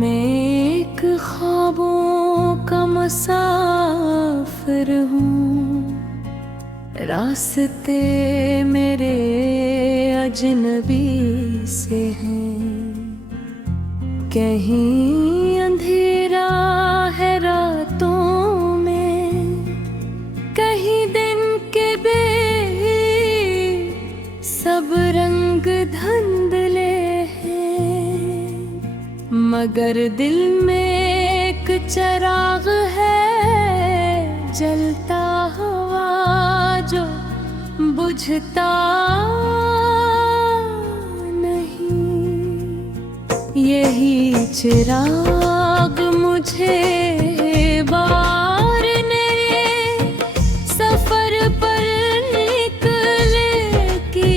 मैं एक ख्वाबों का मुसाफिर हूँ, रास्ते मेरे अजनबी से हैं। कहीं अंधेरा है रातों में, कहीं दिन के बे सब रंग धुंधले हैं, मगर दिल में एक चिराग है जलता हुआ जो बुझता नहीं। यही चिराग मुझे बारने सफर पर निकले की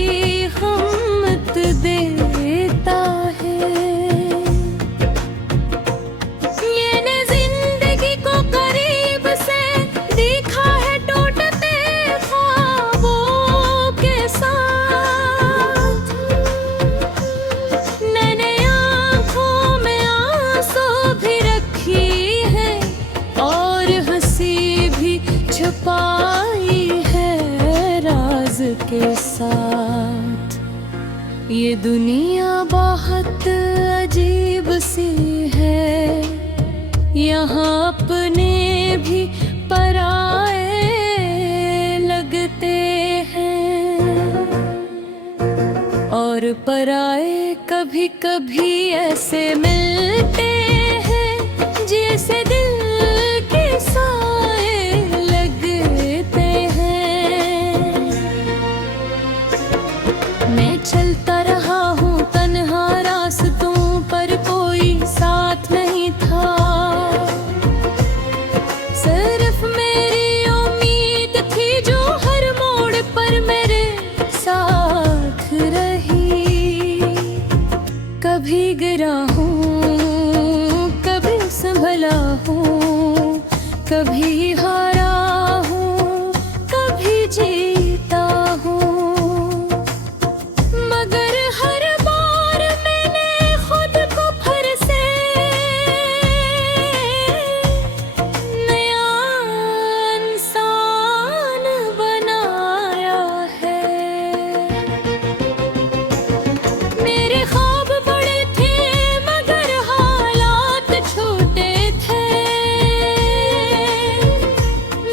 हिम्मत देता है। ये जिंदगी को करीब से देखा है टूटते ख्वाबों के साथ। मैंने आँखों में आंसू भी रखी है और हंसी भी छुपाई है राज के साथ। ये दुनिया बहुत अजीब सी है, यहाँ अपने भी पराए लगते हैं, और पराए कभी कभी ऐसे मिलते हैं जैसे दिल के साए लगते हैं। मैं चलता रहा हूँ तन्हा रास्तों पर, कोई साथ नहीं था, सिर्फ मेरी उम्मीद थी जो हर मोड़ पर मेरे साथ रही। कभी गिरा हूँ, कभी संभला हूँ, कभी हारा हूँ, कभी जीता हूँ, मगर हर बार मैंने खुद को फिर से नया इंसान बनाया है। मेरे ख्वाब बड़े थे मगर हालात छोटे थे,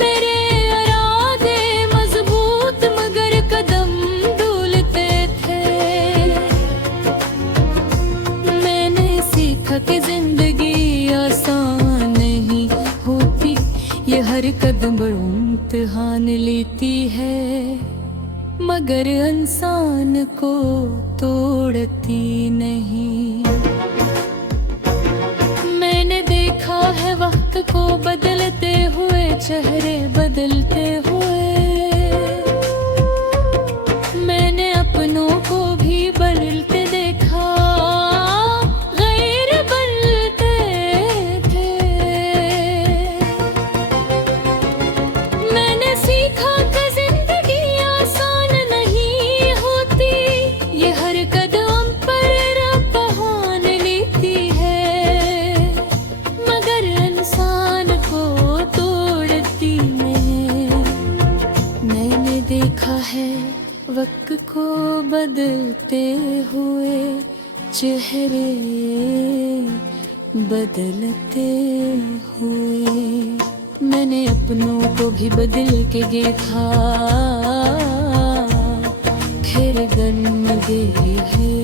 मेरे इरादे मजबूत मगर कदम डोलते थे। मैंने सीखा कि जिंदगी आसान नहीं होती, ये हर कदम बड़ा इम्तिहान लेती है, मगर इंसान को तोड़ती नहीं। मैंने देखा है वक्त को बदलते हुए, चेहरे बदलते हुए, मैंने अपनों को भी बदलते देखा, गैर बनते थे। मैंने सीखा कि जिंदगी आसान नहीं होती, ये हर कदम पर इम्तिहान लेती है, मगर इंसान को तोड़ती नहीं। मैंने देखा है वक्त को बदलते हुए, चेहरे बदलते हुए, मैंने अपनों को भी बदल के देखा, फिर गम गई है,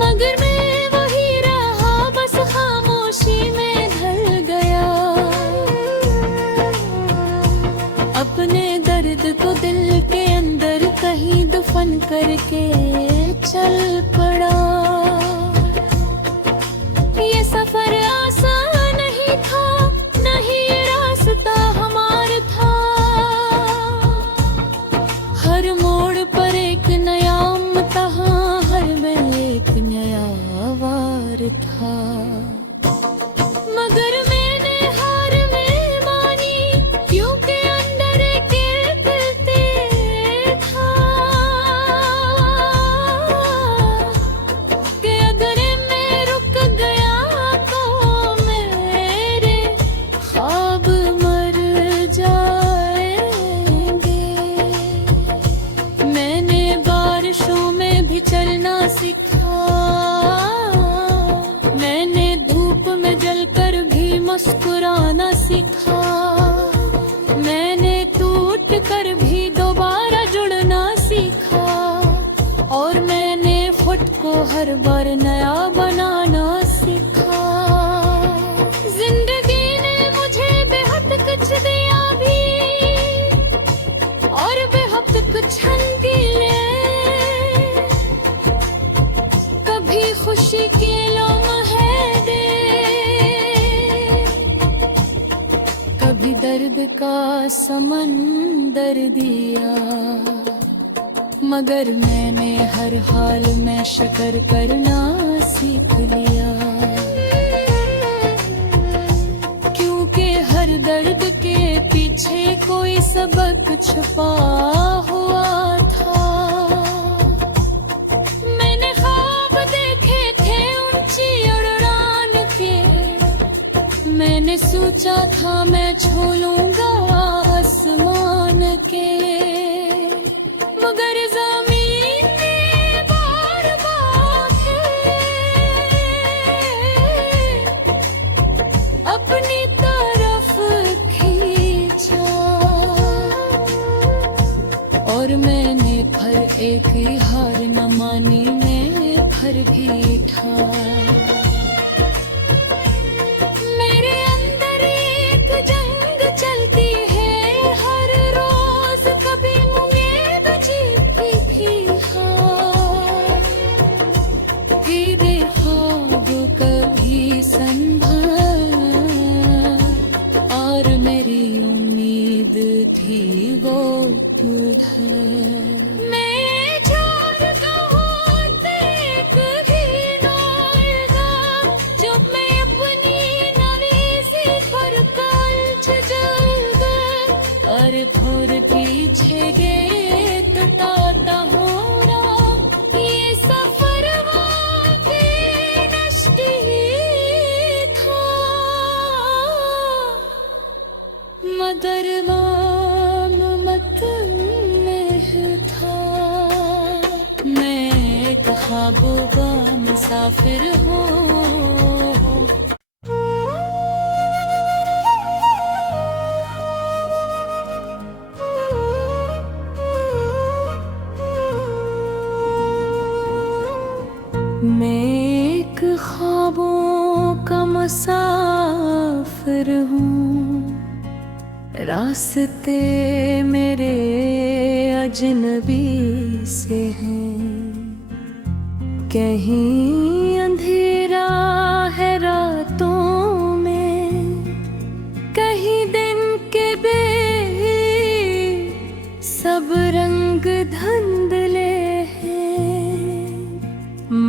मगर मैं वही रहा बस खामोशी में ढल गया। अपने दर्द को दिल के अंदर कहीं दफन करके चल पड़ा। ये सफर आसान नहीं था, नहीं ये रास्ता हमारा था, हर मोड़ पर एक नया इम्तिहान, हर में एक नया वार था, मगर मैंने हार में मानी क्योंकि अंदर एक था। दर्द का समंदर दिया, मगर मैंने हर हाल में शुक्र करना सीख लिया। क्योंकि हर दर्द के पीछे कोई सबक छुपा हुआ था। मैंने ख्वाब देखे थे ऊंची उड़ान के, मैंने सोचा था मैं छू लूंगा आसमान के, मगर ज़मीन ने बार-बार अपनी तरफ खींचा, और मैंने फिर एक ही हार न मानी, मैं फिर भी था। अरे भोर पीछे गए तो ताता हो रहा, ये सफर वाकई नष्टी था, मगर नाम मत में था। मैं एक ख्वाबों का मुसाफिर हूँ। मैं एक ख्वाबों का मुसाफिर हूँ, रास्ते मेरे अजनबी से हैं। कहीं अंधेरा है रातों में, कहीं दिन के बे सब रंग धुंधले हैं,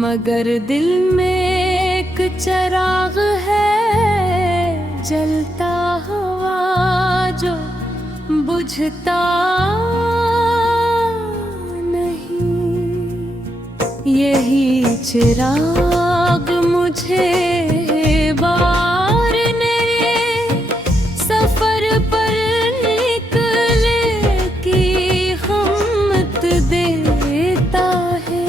मगर दिल में एक चिराग है जलता हुआ जो बुझता नहीं। यही चिराग मुझे बारने सफर पर निकले की हिम्मत देता है।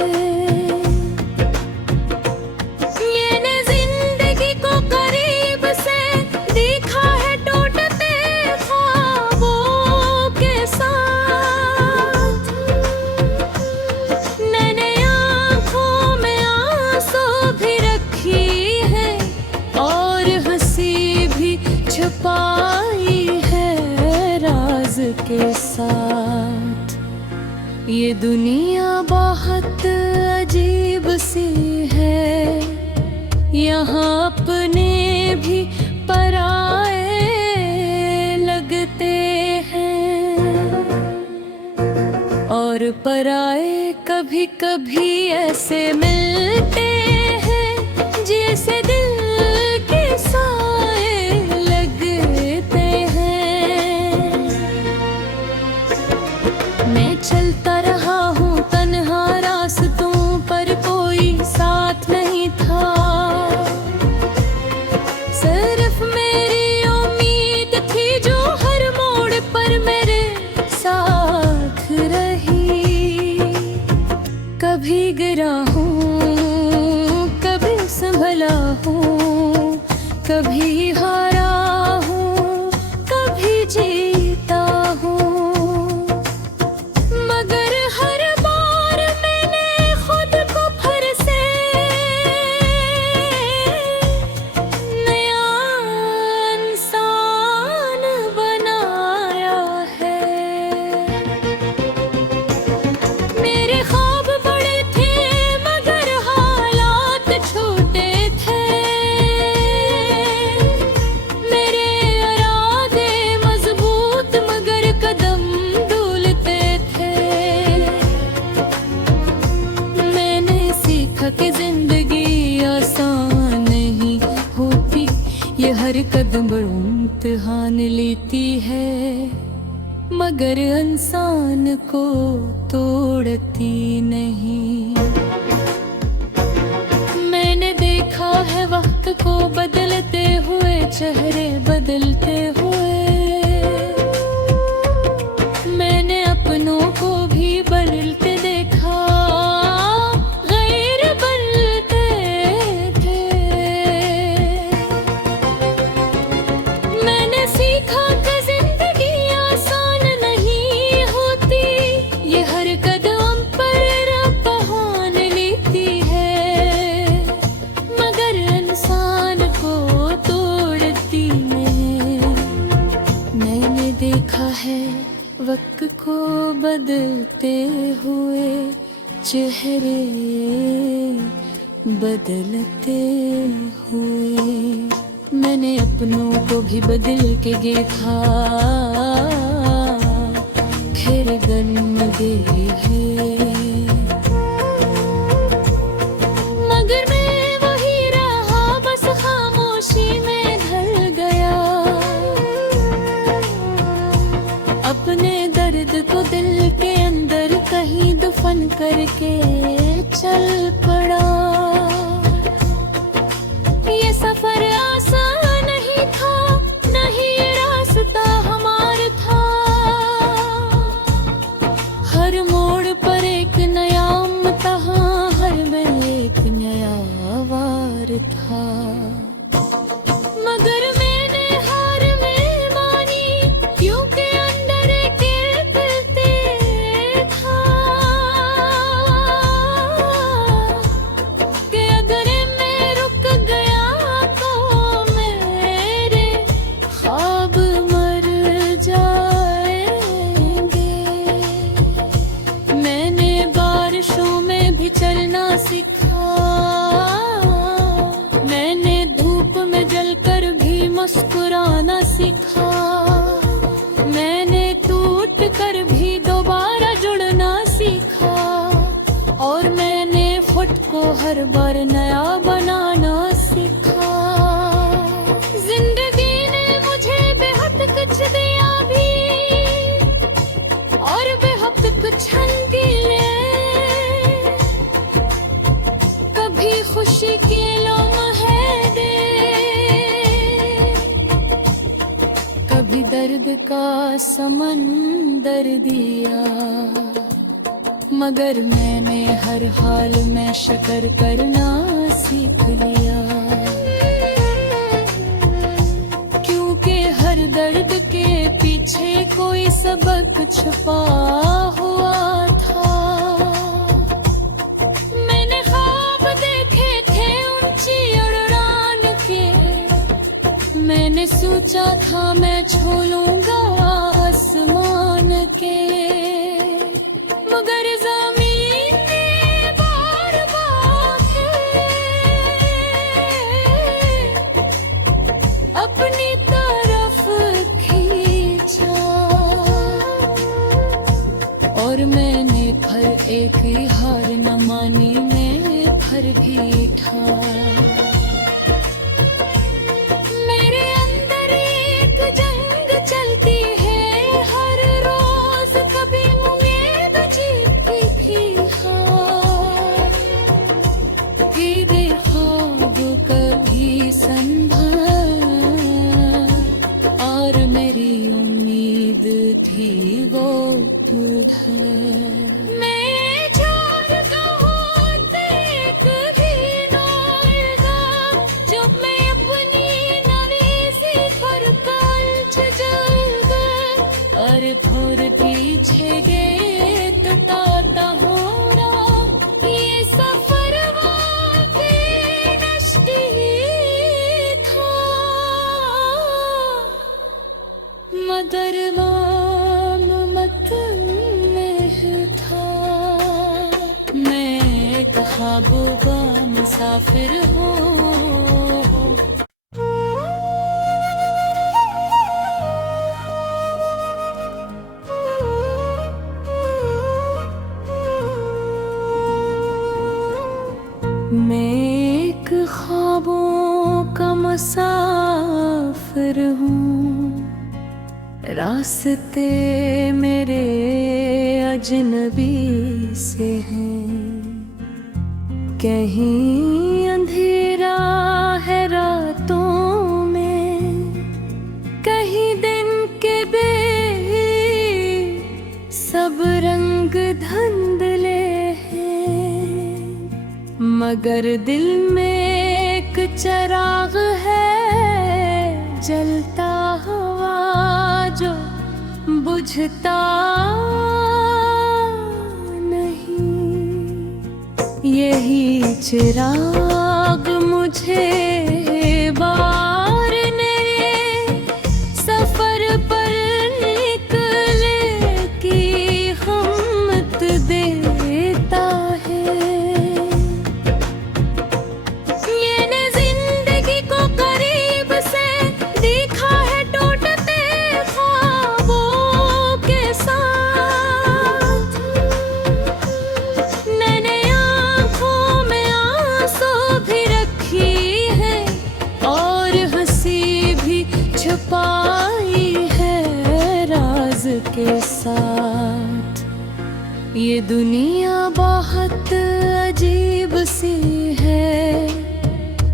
छुपाई है राज के साथ। ये दुनिया बहुत अजीब सी है, यहाँ अपने भी पराए लगते हैं, और पराए कभी कभी ऐसे मिलते हैं जैसे दिल के साए लगते हैं। मैं चलता रहा हूँ तन्हा रास्तों पर, कोई साथ नहीं था, सिर्फ मेरी उम्मीद थी जो हर मोड़ पर मेरे साथ रही। कभी गिरा हूँ, कभी संभला हूँ, कभी हारा हूँ, कभी जीता हूँ, मगर हर बार मैंने खुद को फिर से नया इंसान बनाया है। मेरे ख्वाब बड़े थे मगर हालात छोटे थे, ये हर कदम इम्तिहान लेती है, मगर इंसान को तोड़ती नहीं। मैंने देखा है वक्त को बदलते हुए, चेहरे बदलते हुए। मैंने अपनों को भी बदलते देखा, गैर बनते थे। मैंने सीखा कि जिंदगी आसान नहीं होती, ये हर कदम पर इम्तिहान लेती है, मगर इंसान को तोड़ती नहीं। मैंने देखा है वक्त को बदलते हुए, चेहरे बदलते हुए। मैंने अपनों को भी बदल के देखा, फिर गम दे है, मगर मैं वही रहा, बस खामोशी में ढल गया। अपने दर्द को दिल के अंदर कहीं दफन करके चल पड़ा। ये सफर आसान नहीं था, नहीं ये रास्ता हमारा था। हर मोड़ पर एक नया इम्तिहान, हर में एक नया वार था। मगर मैंने हार में मानी, क्योंकि अंदर एक था कि अगर मैं रुक गया तो मेरे ख्वाब मर जाएंगे। मैंने बारिशों में भी चलना सीखा, मैंने धूप में जलकर भी मुस्कुराना सीखा। मैंने टूट कर भी दोबारा जुड़ना सीखा, और मैंने खुद को हर बार नया बनाना सीखा। जिंदगी ने मुझे बेहद कुछ दिया भी, और बेहद कुछ दिले। कभी खुशी के लम्हे दे, कभी दर्द का समंदर दिया, मगर मैंने हर हाल में शुक्र करना सीख लिया। क्योंकि हर दर्द के पीछे कोई सबक छुपा हुआ था। मैंने ख्वाब देखे थे ऊंची उड़ान के, मैंने सोचा था मैं छू लूंगा आसमान के, मगर ज़मीन ने बार-बार अपनी तरफ खींचा, और मैंने फिर एक ही हार न मानी, मैं फिर भी था। मेरे अंदर एक जंग चलती है हर रोज, कभी उम्मीद जीतती थी हार, फिर ख्वाब कभी संभल, और मेरी उम्मीद थी वो उधर। मैं छोड़ कहूँ देख भी नौगा, जब मैं अपनी नवीसी पर कल जलगा, और फिर पीछे गए तो ताता हो रहा। ये सफर वाकई नश्ती था, मगर माम मत में था। मैं एक ख्वाबों का मुसाफिर हूँ। मैं एक ख्वाबों का मुसाफिर मुसाफिर हूँ, रास्ते मेरे अजनबी से हैं। कहीं अंधेरा है रातों में, कहीं दिन के बे सब रंग धुंधले हैं, मगर दिल में एक चिराग है जलता हुआ जो बुझता नहीं। यही चिराग मुझे बारने सफर पर निकले की हिम्मत देता है। छुपाई है राज के साथ। ये दुनिया बहुत अजीब सी है,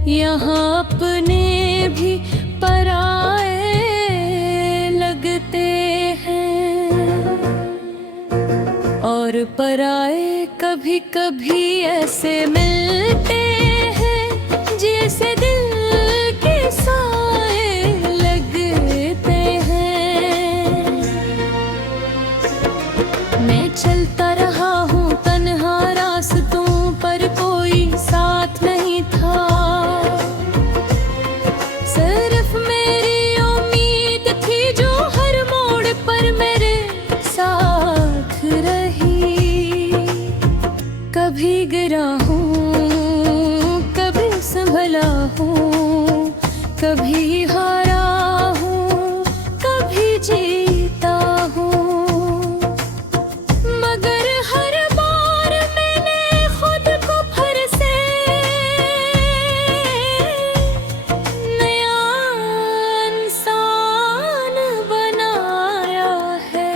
यहाँ अपने भी पराए लगते हैं, और पराए कभी कभी ऐसे मिलते हैं जैसे दिल के साए लगते हैं। मैं चलता रहा हूँ तन्हा रास्तों पर, कोई साथ नहीं था, सिर्फ मेरी उम्मीद थी जो हर मोड़ पर मेरे साथ रही। कभी गिरा हूँ, कभी संभला हूँ, कभी हारा हूँ, कभी जीता हूँ, मगर हर बार मैंने खुद को फिर से नया इंसान बनाया है।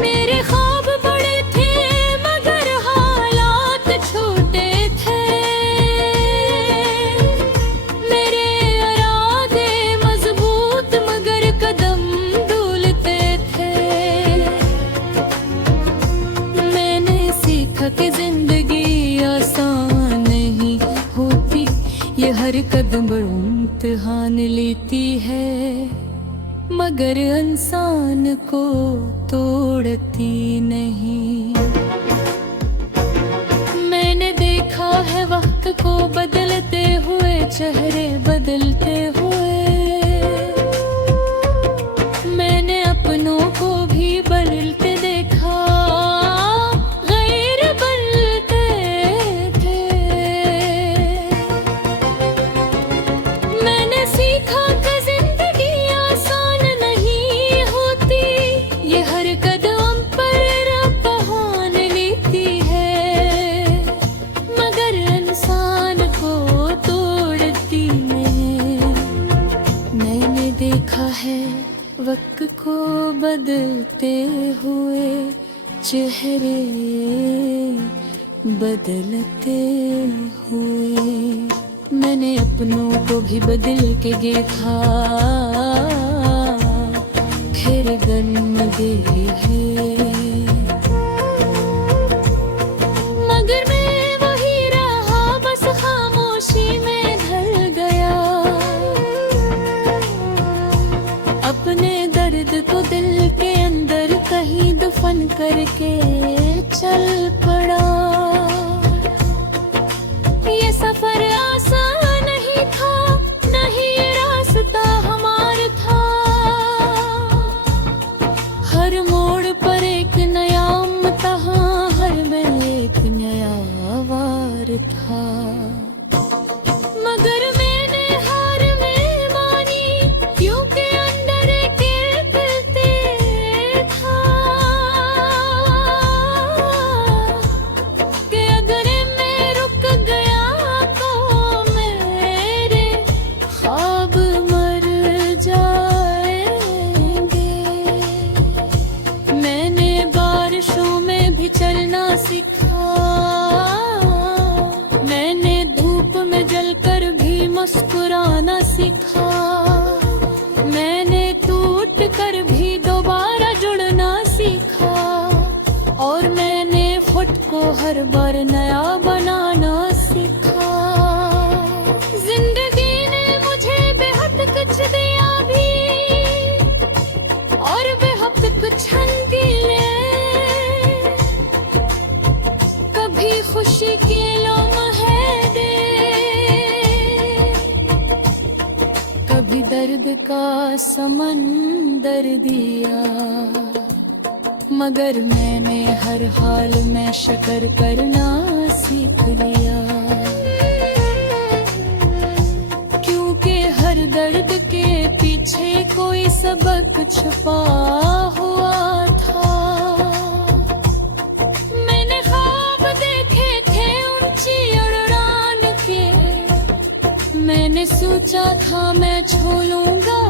मेरे ख्वाब बड़े थे मगर हालात छोटे थे, मेरे इरादे मजबूत मगर कदम डूलते थे। मैंने सीखा कि जिंदगी आसान नहीं होती, ये हर कदम बड़ा इम्तिहान लेती है, मगर इंसान को तोड़ती नहीं। मैंने देखा है वक्त को बदलते हुए, चेहरे बदलते हुए, मैंने अपनों को भी बदलते देखा, गैर बनते थे। मैंने सीखा कि जिंदगी आसान नहीं होती, ये हर कदम पर बहान लेती है, मगर इंसान को तोड़ती नहीं। मैंने देखा है वक्त को बदलते हुए, चेहरे बदलते हुए, मैंने अपनों को भी बदल के देखा, फिर गम दे है, मगर मैं वही रहा, बस खामोशी में ढल गया, अपने दर्द को दिल के अंदर कहीं दफन करके चल पड़ा। ये सफर आसान नहीं था, नहीं ये रास्ता हमारा था, हर मोड़ पर एक नया इम्तिहान, हर में एक नया वार था, मगर मैंने हार में मानी, क्योंकि अंदर एक दिल था। मुस्कुराना सीखा। मैंने टूट कर भी दोबारा जुड़ना सीखा, और मैंने खुद को हर बार नया बनाना सीखा। जिंदगी ने मुझे बेहद कुछ दिया भी, और बेहद कुछ दिए। कभी खुशी के लम्हे दे, कभी दर्द का समंदर दिया, मगर मैंने हर हाल में शुक्र करना सीख लिया। क्योंकि हर दर्द के पीछे कोई सबक छुपा हुआ था। मैंने ख्वाब देखे थे ऊंची उड़ान के, मैंने सोचा था मैं छू लूंगा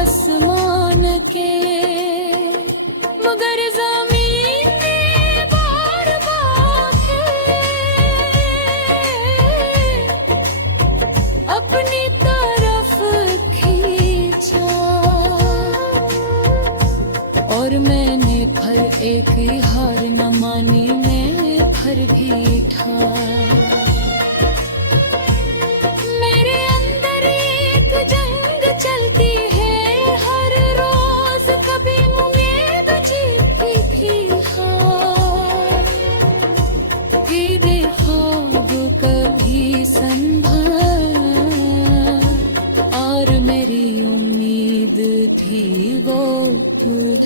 आसमान के, मगर ज़मीन ने बार-बार अपनी तरफ खींचा, और मैंने फिर एक ही हार न मानी, मैं फिर भी था। मेरे अंदर एक जंग चलती है हर रोज, कभी उम्मीद जीतती थी हार, फिर ख्वाब कभी संभल, और मेरी उम्मीद थी वो तुझ